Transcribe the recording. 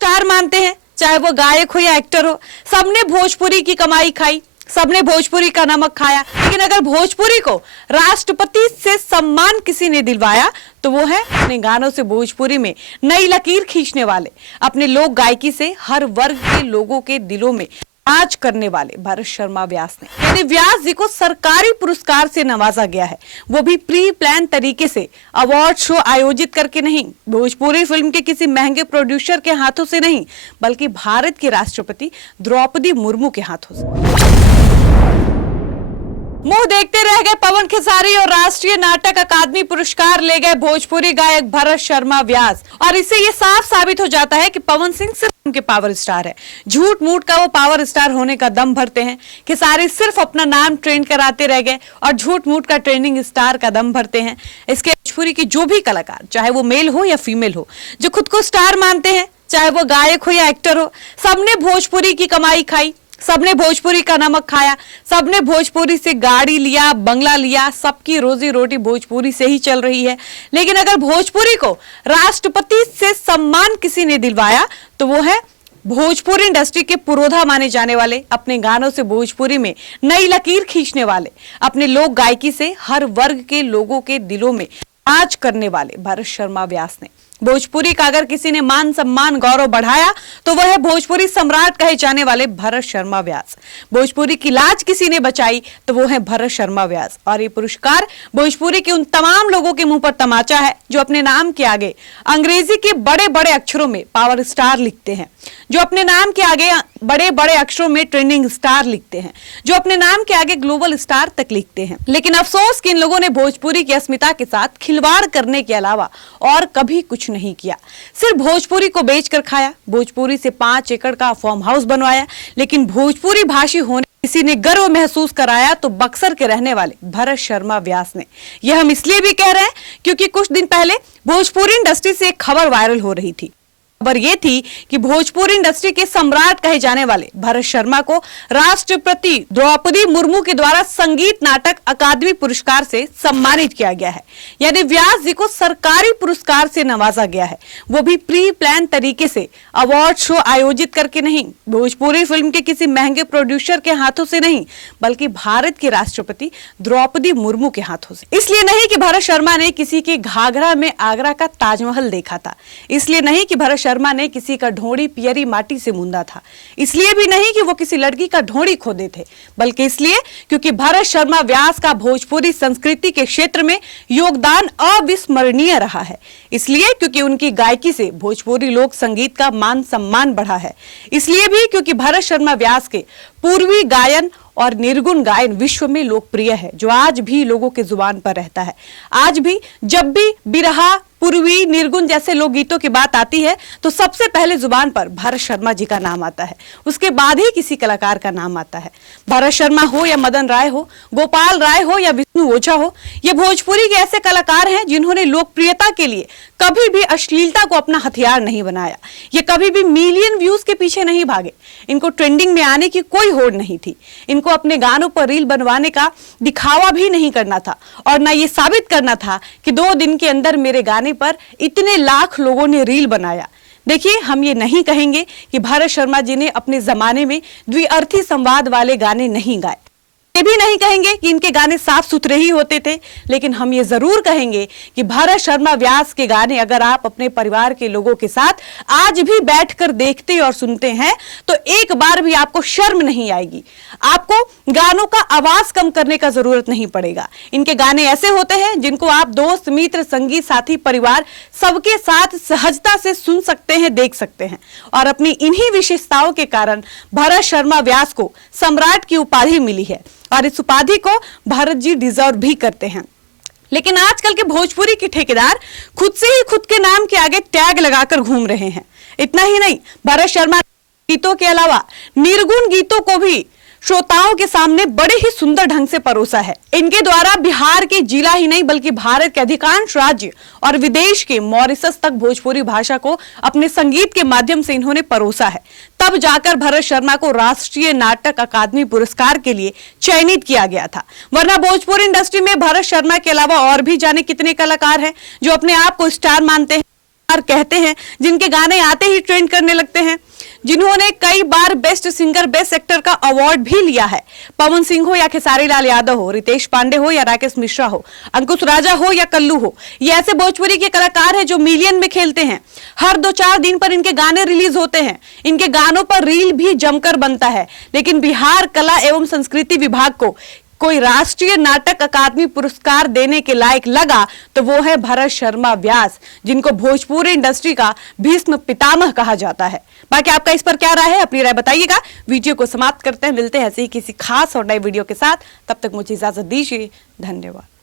Star मानते हैं, चाहे वो गायक हो या एक्टर हो। सबने भोजपुरी की कमाई खाई, सबने भोजपुरी का नमक खाया, लेकिन अगर भोजपुरी को राष्ट्रपति से सम्मान किसी ने दिलवाया तो वो है अपने गानों से भोजपुरी में नई लकीर खींचने वाले, अपने लोक गायकी से हर वर्ग के लोगों के दिलों में राज करने वाले भरत शर्मा व्यास ने। यानी व्यास जी को सरकारी पुरस्कार से नवाजा गया है, वो भी प्री प्लान तरीके से, अवार्ड शो आयोजित करके नहीं, भोजपुरी फिल्म के किसी महंगे प्रोड्यूसर के हाथों से नहीं, बल्कि भारत के राष्ट्रपति द्रौपदी मुर्मू के हाथों से। मुंह देखते रह गए पवन खेसारी और राष्ट्रीय नाटक अकादमी पुरस्कार ले गए भोजपुरी गायक भरत शर्मा व्यास। और इससे ये साफ साबित हो जाता है कि पवन सिंह सिर्फ उनके पावर स्टार है, झूठ मूठ का वो पावर स्टार होने का दम भरते हैं। खेसारी सिर्फ अपना नाम ट्रेंड कराते रह गए और झूठ मूठ का ट्रेंडिंग स्टार का दम भरते हैं। इसके भोजपुरी के जो भी कलाकार, चाहे वो मेल हो या फीमेल हो, जो खुद को स्टार मानते हैं, चाहे वो गायक हो या एक्टर हो, सबने भोजपुरी की कमाई खाई, सबने भोजपुरी का नमक खाया, सबने भोजपुरी से गाड़ी लिया, बंगला लिया, सबकी रोजी रोटी भोजपुरी से ही चल रही है। लेकिन अगर भोजपुरी को राष्ट्रपति से सम्मान किसी ने दिलवाया तो वो है भोजपुरी इंडस्ट्री के पुरोधा माने जाने वाले, अपने गानों से भोजपुरी में नई लकीर खींचने वाले, अपने लोक गायकी से हर वर्ग के लोगों के दिलों में राज करने वाले भरत शर्मा व्यास ने। भोजपुरी का अगर किसी ने मान सम्मान गौरव बढ़ाया तो वह है भोजपुरी सम्राट कहे जाने वाले भरत शर्मा व्यास। भोजपुरी की लाज किसी ने बचाई तो वो है भरत शर्मा व्यास। और ये पुरस्कार भोजपुरी के उन तमाम लोगों के मुंह पर तमाचा है जो अपने नाम के आगे अंग्रेजी के बड़े बड़े अक्षरों में पावर स्टार लिखते हैं, जो अपने नाम के आगे बड़े बड़े अक्षरों में ट्रेंडिंग स्टार लिखते हैं, जो अपने नाम के आगे ग्लोबल स्टार तक लिखते हैं। लेकिन अफसोस कि इन लोगों ने भोजपुरी की अस्मिता के साथ खिलवाड़ करने के अलावा और कभी कुछ नहीं किया। सिर्फ भोजपुरी को बेचकर खाया, भोजपुरी से 5 एकड़ का फार्म हाउस बनवाया, लेकिन भोजपुरी भाषी होने किसी ने गर्व महसूस कराया तो बक्सर के रहने वाले भरत शर्मा व्यास ने। यह हम इसलिए भी कह रहे हैं क्योंकि कुछ दिन पहले भोजपुरी इंडस्ट्री से एक खबर वायरल हो रही थी। खबर यह थी कि भोजपुरी इंडस्ट्री के सम्राट कहे जाने वाले भरत शर्मा को राष्ट्रपति द्रौपदी मुर्मू के द्वारा संगीत नाटक अकादमी पुरस्कार से सम्मानित किया गया है। यानी व्यास जी को सरकारी पुरस्कार से नवाजा गया है, वो भी प्री प्लान तरीके से, अवार्ड शो आयोजित करके नहीं, भोजपुरी फिल्म के किसी महंगे प्रोड्यूसर के हाथों से नहीं, बल्कि भारत के राष्ट्रपति द्रौपदी मुर्मू के हाथों से। इसलिए नहीं कि भरत शर्मा ने किसी के घाघरा में आगरा का ताजमहल देखा था, इसलिए नहीं कि भरत शर्मा ने किसी का ढोड़ी पियरी माटी से मूंदा था, इसलिए भी नहीं कि वो किसी लड़की का ढोड़ी खोदे थे, बल्कि इसलिए क्योंकि भरत शर्मा व्यास का भोजपुरी संस्कृति के क्षेत्र में योगदान अविस्मरणीय रहा है। इसलिए क्योंकि उनकी गायकी से भोजपुरी लोक संगीत का मान सम्मान बढ़ा है। इसलिए भी क्योंकि भरत शर्मा व्यास के पूर्वी गायन और निर्गुण गायन विश्व में लोकप्रिय है, जो आज भी लोगों के जुबान पर रहता है। आज भी जब भी बिरहा, पूर्वी, निर्गुण जैसे लोकगीतों की बात आती है तो सबसे पहले जुबान पर भरत शर्मा जी का नाम आता है, उसके बाद ही किसी कलाकार का नाम आता है। भरत शर्मा हो या मदन राय हो, गोपाल राय हो या विष्णु ओझा हो, ये भोजपुरी के ऐसे कलाकार हैं जिन्होंने लोकप्रियता के लिए कभी भी अश्लीलता को अपना हथियार नहीं बनाया। ये कभी भी मिलियन व्यूज के पीछे नहीं भागे, इनको ट्रेंडिंग में आने की कोई होड़ नहीं थी, इनको अपने गानों पर रील बनवाने का दिखावा भी नहीं करना था और ना ये साबित करना था कि 2 दिन के अंदर मेरे गाने पर इतने लाख लोगों ने रील बनाया। देखिए, हम ये नहीं कहेंगे कि भरत शर्मा जी ने अपने जमाने में द्विअर्थी संवाद वाले गाने नहीं गाए, ये भी नहीं कहेंगे कि इनके गाने साफ सुथरे ही होते थे, लेकिन हम ये जरूर कहेंगे कि भरत शर्मा व्यास के गाने अगर आप अपने परिवार के लोगों के साथ आज भी बैठकर देखते और सुनते हैं तो एक बार भी आपको शर्म नहीं आएगी, आपको गानों का आवाज कम करने का जरूरत नहीं पड़ेगा। इनके गाने ऐसे होते हैं जिनको आप दोस्त, मित्र, संगी, साथी, परिवार सबके साथ सहजता से सुन सकते हैं, देख सकते हैं। और अपनी इन्हीं विशेषताओं के कारण भरत शर्मा व्यास को सम्राट की उपाधि मिली है और इस उपाधि को भरत जी डिजर्व भी करते हैं। लेकिन आजकल के भोजपुरी के ठेकेदार खुद से ही खुद के नाम के आगे टैग लगाकर घूम रहे हैं। इतना ही नहीं, भरत शर्मा गीतों के अलावा निर्गुण गीतों को भी श्रोताओं के सामने बड़े ही सुंदर ढंग से परोसा है। इनके द्वारा बिहार के जिला ही नहीं बल्कि भारत के अधिकांश राज्य और विदेश के मॉरिशस तक भोजपुरी भाषा को अपने संगीत के माध्यम से इन्होंने परोसा है। तब जाकर भरत शर्मा को राष्ट्रीय नाटक अकादमी पुरस्कार के लिए चयनित किया गया था, वरना भोजपुरी इंडस्ट्री में भरत शर्मा के अलावा और भी जाने कितने कलाकार हैं जो अपने आप को स्टार मानते हैं, कहते हैं, जिनके गाने आते ही ट्रेंड करने लगते हैं, जिन्होंने कई बार बेस्ट सिंगर, बेस्ट एक्टर का अवार्ड भी लिया है। पवन सिंह हो या खेसारी लाल यादव हो, रितेश पांडे हो या राकेश मिश्रा हो, अंकुश राजा हो या कल्लू हो, ये ऐसे भोजपुरी के कलाकार हैं जो मिलियन में खेलते हैं। हर 2-4 दिन पर इनके गाने रिलीज होते हैं, इनके गानों पर रील भी जमकर बनता है। लेकिन बिहार कला एवं संस्कृति विभाग को कोई राष्ट्रीय नाटक अकादमी पुरस्कार देने के लायक लगा तो वो है भरत शर्मा व्यास, जिनको भोजपुरी इंडस्ट्री का भीष्म पितामह कहा जाता है। बाकी आपका इस पर क्या राय है, अपनी राय बताइएगा। वीडियो को समाप्त करते हैं, मिलते हैं ऐसे ही किसी खास और नए वीडियो के साथ। तब तक मुझे इजाजत दीजिए, धन्यवाद।